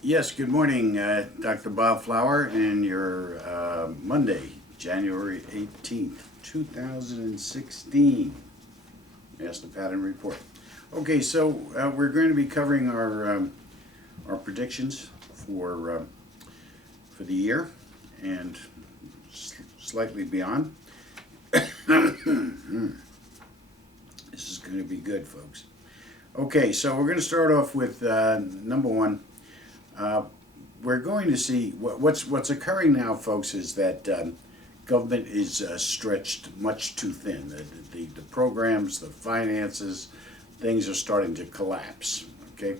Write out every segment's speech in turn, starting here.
Yes, good morning, Dr. Bob Flower, and your Monday, January 18th, 2016 Master Pattern Report. Okay, so we're going to be covering our predictions for the year and slightly beyond. This is going to be good, folks. Okay, so we're going to start off with number one. We're going to see what's occurring now, folks, is that government is stretched much too thin. The programs, the finances, things are starting to collapse. Okay,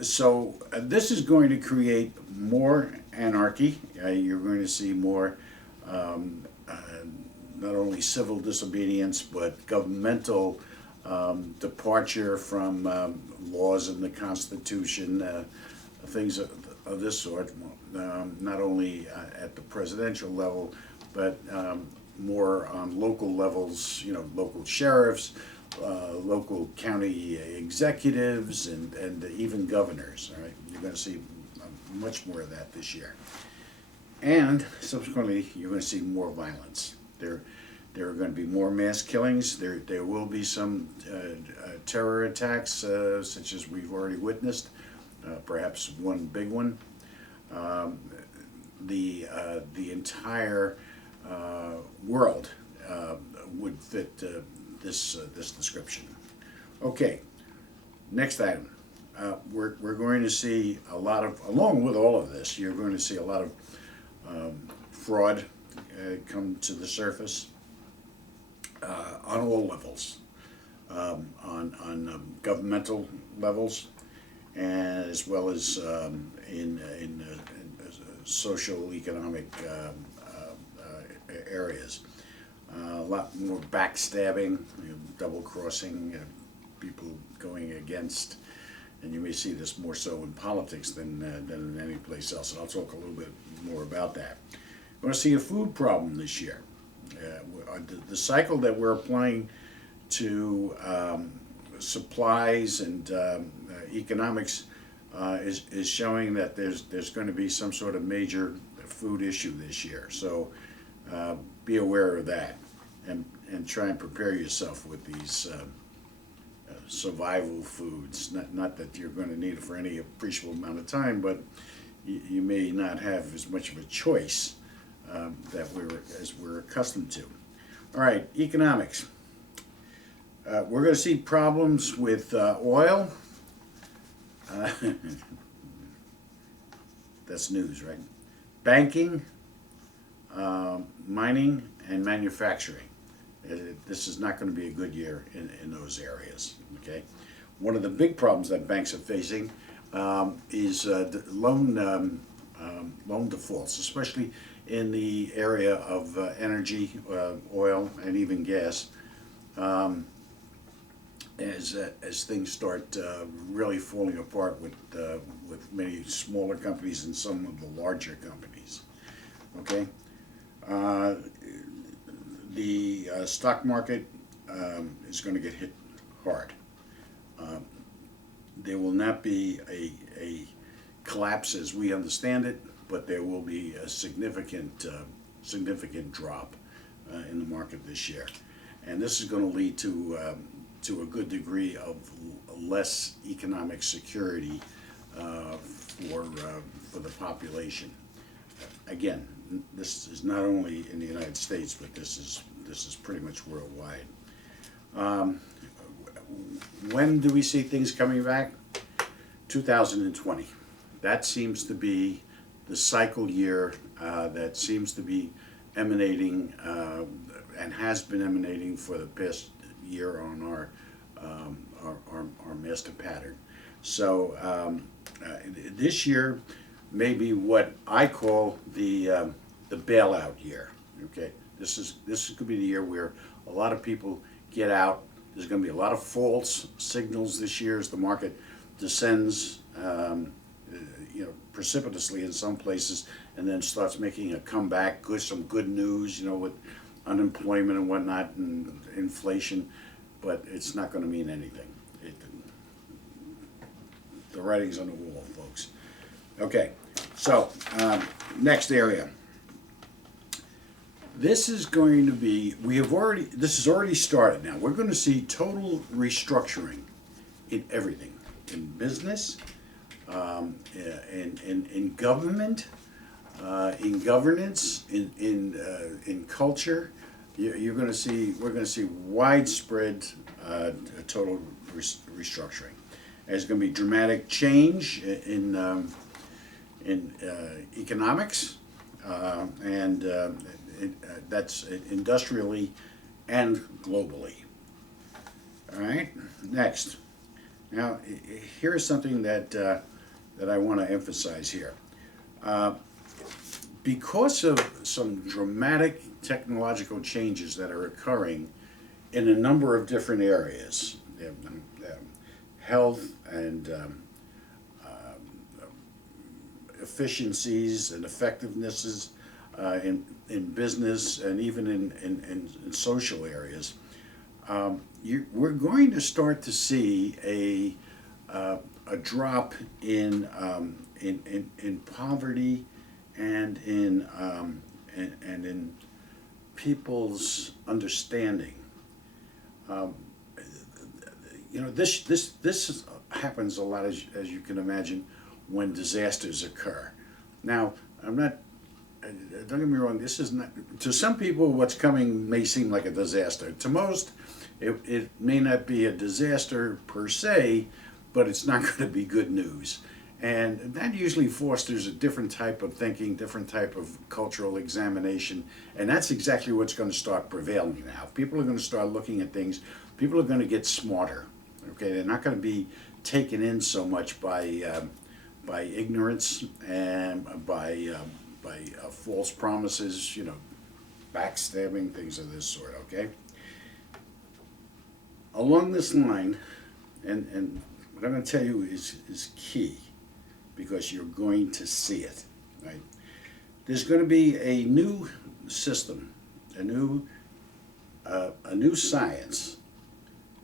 so this is going to create more anarchy. You're going to see more not only civil disobedience but governmental departure from laws in the Constitution, things of this sort, not only at the presidential level, but more on local levels, local sheriffs, local county executives, and even governors. All right, you're going to see much more of that this year. And subsequently, you're going to see more violence. There are going to be more mass killings. There will be some terror attacks, such as we've already witnessed, perhaps one big one. The entire world would fit this description. Okay, next item. We're going to see a lot of, along with all of this, you're going to see a lot of fraud come to the surface. On all levels, on governmental levels, and as well as in social economic areas. A lot more backstabbing, double crossing, people going against, and you may see this more so in politics than in any place else. And I'll talk a little bit more about that. We're going to see a food problem this year. The cycle that we're applying to supplies and economics is showing that there's going to be some sort of major food issue this year. So be aware of that and try and prepare yourself with these survival foods. Not that you're going to need it for any appreciable amount of time, but you may not have as much of a choice that we're accustomed to. All right, economics. We're going to see problems with oil. That's news, right? Banking, mining, and manufacturing. This is not going to be a good year in those areas. Okay. One of the big problems that banks are facing is loan defaults, especially in the area of energy, oil, and even gas, as things start really falling apart with many smaller companies and some of the larger companies. Okay, the stock market is going to get hit hard. There will not be a collapse as we understand it, but there will be a significant drop in the market this year, and this is going to lead to a good degree of less economic security for the population. Again, this is not only in the United States, but this is pretty much worldwide. When do we see things coming back? 2020. That seems to be the cycle year that seems to be emanating and has been emanating for the past year on our master pattern. So this year may be what I call the bailout year. Okay, this could be the year where a lot of people get out. There's going to be a lot of false signals this year as the market descends, precipitously in some places, and then starts making a comeback. Some good news, with unemployment and whatnot and inflation, but it's not going to mean anything. The writing's on the wall. Okay, so next area. This is going to be, this has already started now. We're going to see total restructuring in everything, in business, in government, in governance, in culture. You're going to see, we're going to see widespread total restructuring. There's going to be dramatic change in economics, and that's industrially and globally. All right, next. Now, here's something that I want to emphasize here. Because of some dramatic technological changes that are occurring in a number of different areas, health and efficiencies and effectivenesses in business and even in social areas, we're going to start to see a drop in poverty and in people's understanding. This happens a lot, as you can imagine, when disasters occur. Now, I'm not. Don't get me wrong. This is not, to some people, what's coming may seem like a disaster. To most, it may not be a disaster per se, but it's not going to be good news. And that usually fosters a different type of thinking, different type of cultural examination, and that's exactly what's going to start prevailing now. People are going to start looking at things. People are going to get smarter. Okay, they're not going to be taken in so much by ignorance and by false promises, backstabbing, things of this sort. Okay. Along this line, and what I'm going to tell you is key, because you're going to see it, right? There's going to be a new system, a new science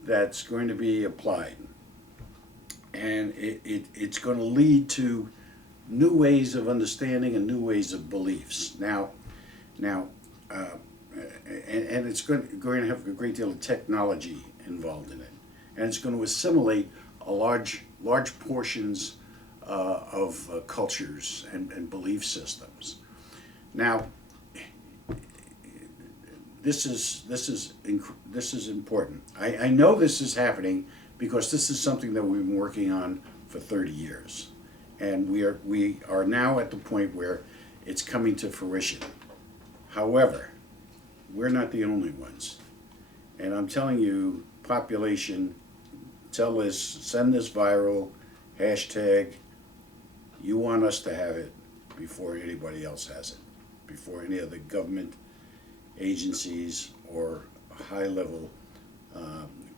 that's going to be applied, and it's going to lead to new ways of understanding and new ways of beliefs. Now, and it's going to have a great deal of technology involved in it, and it's going to assimilate a large portions of cultures and belief systems. Now, this is important. I know this is happening because this is something that we've been working on for 30 years, and we are now at the point where it's coming to fruition. However, we're not the only ones, and I'm telling you, population, tell this, send this viral, hashtag. You want us to have it before anybody else has it, before any other government agencies or high-level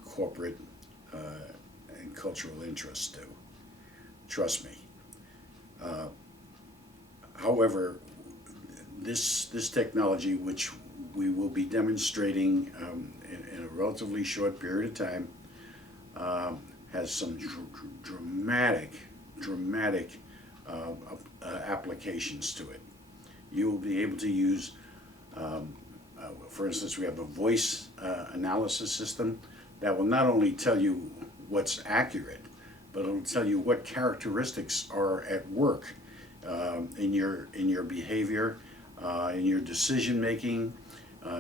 corporate and cultural interests do. Trust me. However, this technology, which we will be demonstrating in a relatively short period of time, has some dramatic applications to it. You will be able to use, for instance, we have a voice analysis system that will not only tell you what's accurate, but it'll tell you what characteristics are at work in your behavior, in your decision making,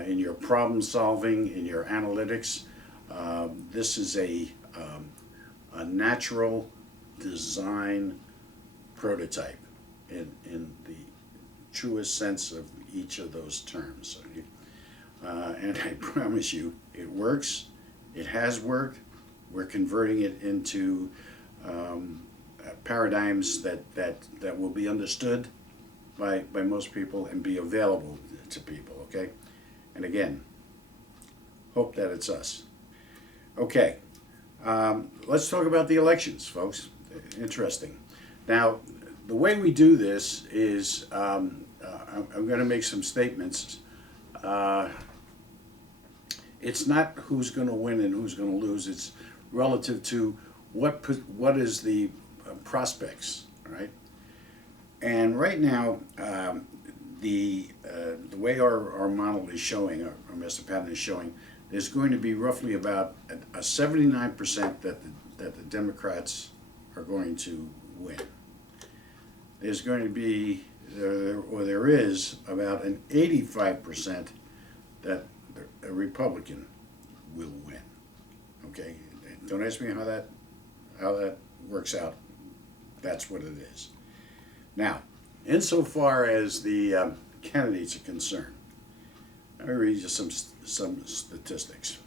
in your problem solving, in your analytics. This is a natural design prototype in the truest sense of each of those terms. And I promise you, it works. It has worked. We're converting it into paradigms that will be understood by most people and be available to people, okay? And again, hope that it's us. Okay, let's talk about the elections, folks. Interesting. Now, the way we do this is, I'm going to make some statements. It's not who's going to win and who's going to lose. It's relative to what is the prospects, right? And right now, the way our model is showing, our master pattern is showing, there's going to be roughly about a 79% that the Democrats are going to win. There's going to be, or there is, about an 85% that a Republican will win. Okay, don't ask me how that works out. That's what it is. Now, insofar as the candidates are concerned, let me read you some statistics.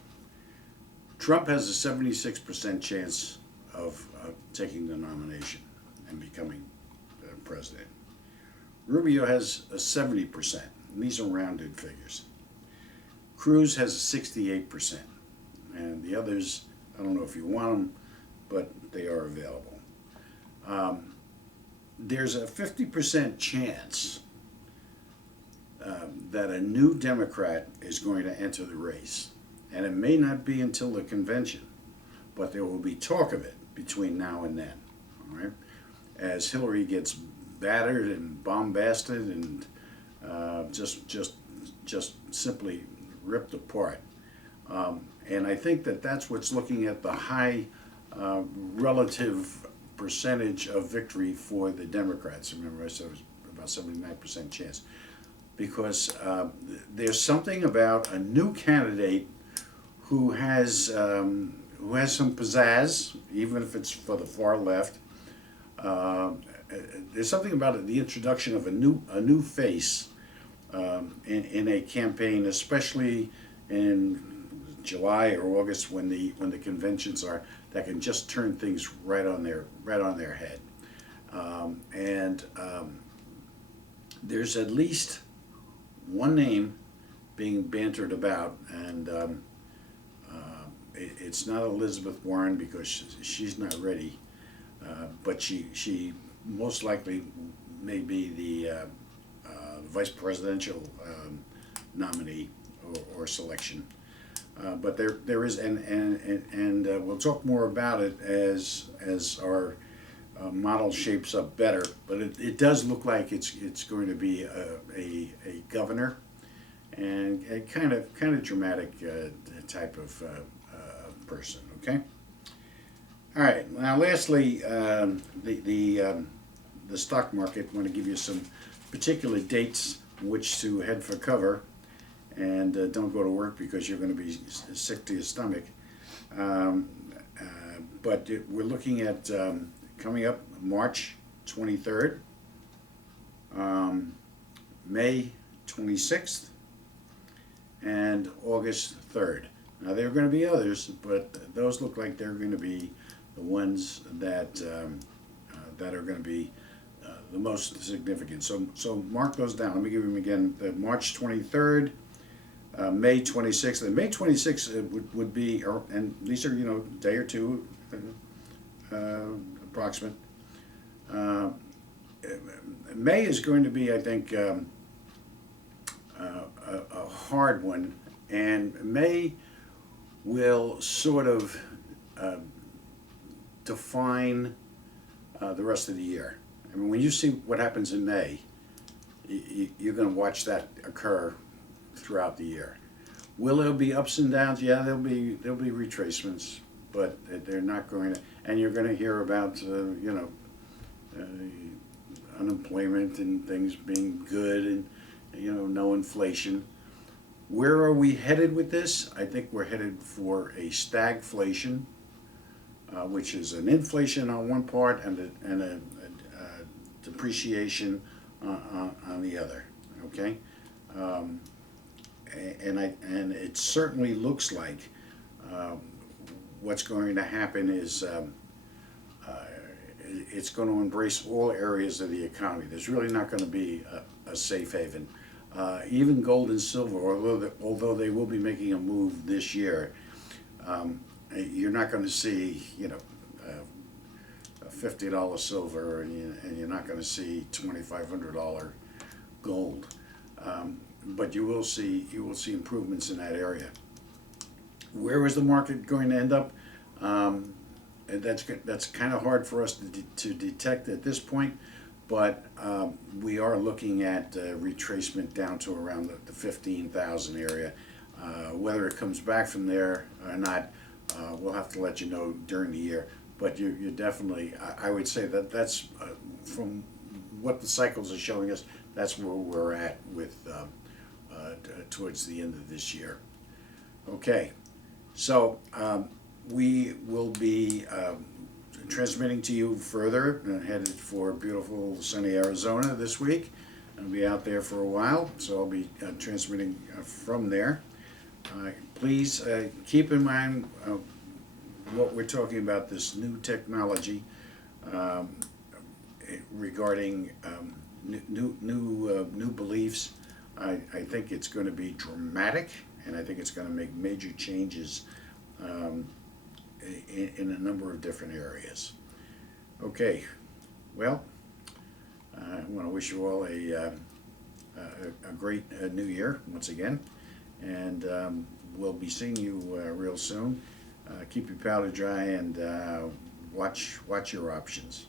Trump has a 76% chance of taking the nomination and becoming president. Rubio has a 70%, and these are rounded figures. Cruz has a 68%, and the others, I don't know if you want them, but they are available. There's a 50% chance that a new Democrat is going to enter the race, and it may not be until the convention, but there will be talk of it between now and then. All right, as Hillary gets battered and bombasted and just simply ripped apart, and I think that's what's looking at the high relative percentage of victory for the Democrats. Remember, I said it was about 79% chance, because there's something about a new candidate who has some pizzazz, even if it's for the far left. There's something about it, the introduction of a new face in a campaign, especially in July or August when the conventions are, that can just turn things right on their head. There's at least one name being bantered about, and it's not Elizabeth Warren, because she's not ready, but she most likely may be the vice presidential nominee or selection. But there is, and we'll talk more about it as our model shapes up better. But it does look like it's going to be a governor, and a kind of dramatic type of person. Okay. All right. Now, lastly, the stock market. I want to give you some particular dates in which to head for cover, and don't go to work because you're going to be sick to your stomach. But we're looking at coming up March 23rd, May 26th, and August 3rd. Now, there are going to be others, but those look like they're going to be the ones that are going to be the most significant. So mark those down. Let me give them again. The March 23rd, May 26th, and May 26th would be, and these are, day or two approximate. May is going to be, I think, a hard one, and May will sort of define the rest of the year. I mean, when you see what happens in May, you're going to watch that occur throughout the year. Will there be ups and downs? Yeah, there'll be retracements, but they're not going to. And you're going to hear about unemployment and things being good, and no inflation. Where are we headed with this? I think we're headed for a stagflation, which is an inflation on one part and a depreciation on the other. Okay, and it certainly looks like what's going to happen is it's going to embrace all areas of the economy. There's really not going to be a safe haven. Even gold and silver, although they will be making a move this year, you're not going to see, $50 silver, and you're not going to see $2,500 gold. But you will see improvements in that area. Where is the market going to end up? And that's kind of hard for us to detect at this point. but we are looking at retracement down to around the 15,000 area. Whether it comes back from there or not, we'll have to let you know during the year. But you're definitely, I would say that that's from what the cycles are showing us, that's where we're at with towards the end of this year. Okay, so we will be transmitting to you further, headed for beautiful sunny Arizona this week. I'll be out there for a while, so I'll be transmitting from there. Please keep in mind what we're talking about, this new technology regarding new beliefs. I think it's going to be dramatic, and I think it's going to make major changes in a number of different areas. Okay, well, I want to wish you all a great new year once again, and we'll be seeing you real soon. Keep your powder dry and watch your options.